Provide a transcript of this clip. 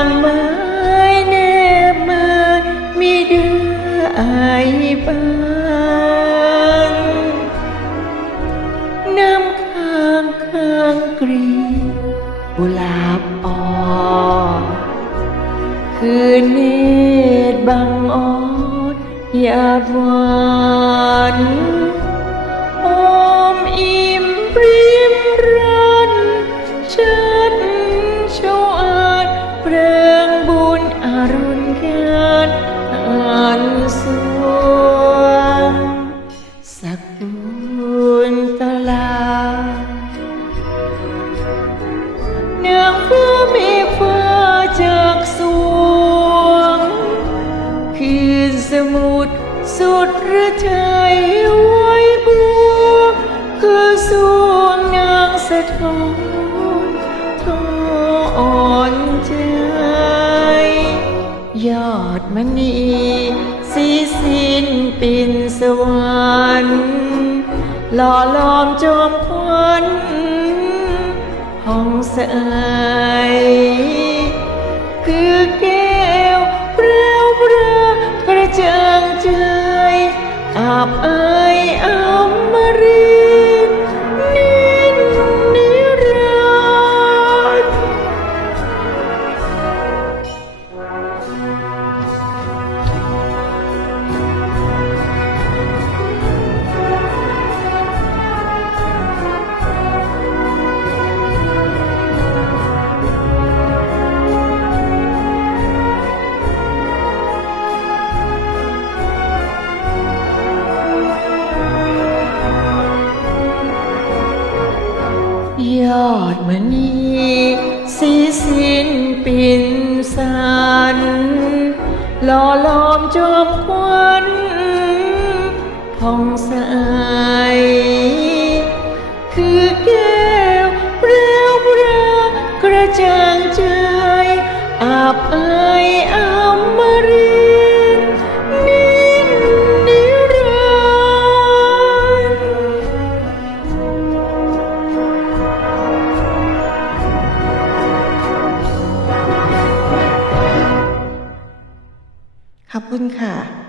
างไม้แนบมามีเดืออายบางน้ำค้างข้างกรีบุลาบออนคือเนตรบังออดหยาบหวาน นอันสวงสักบุญตลาเนื่องเพื่อมีฟ้าจากสวง คือสมุทรสุดหรือไทยไว้บัวคือสวงนางสะท้อนทออ่อนใจยอดมณี ปินสวรรค์หล่อล้อมจอมควันห้องใสคือแก้วเปล่าเปล่ากระจ่างใจอาบอา อดมณีสีสินปินสันหล่อล้อมจอมควันผ่องใส คือแก้วเปรี้ยวเปรากระจ่างใจอาบอา ขอบคุณค่ะ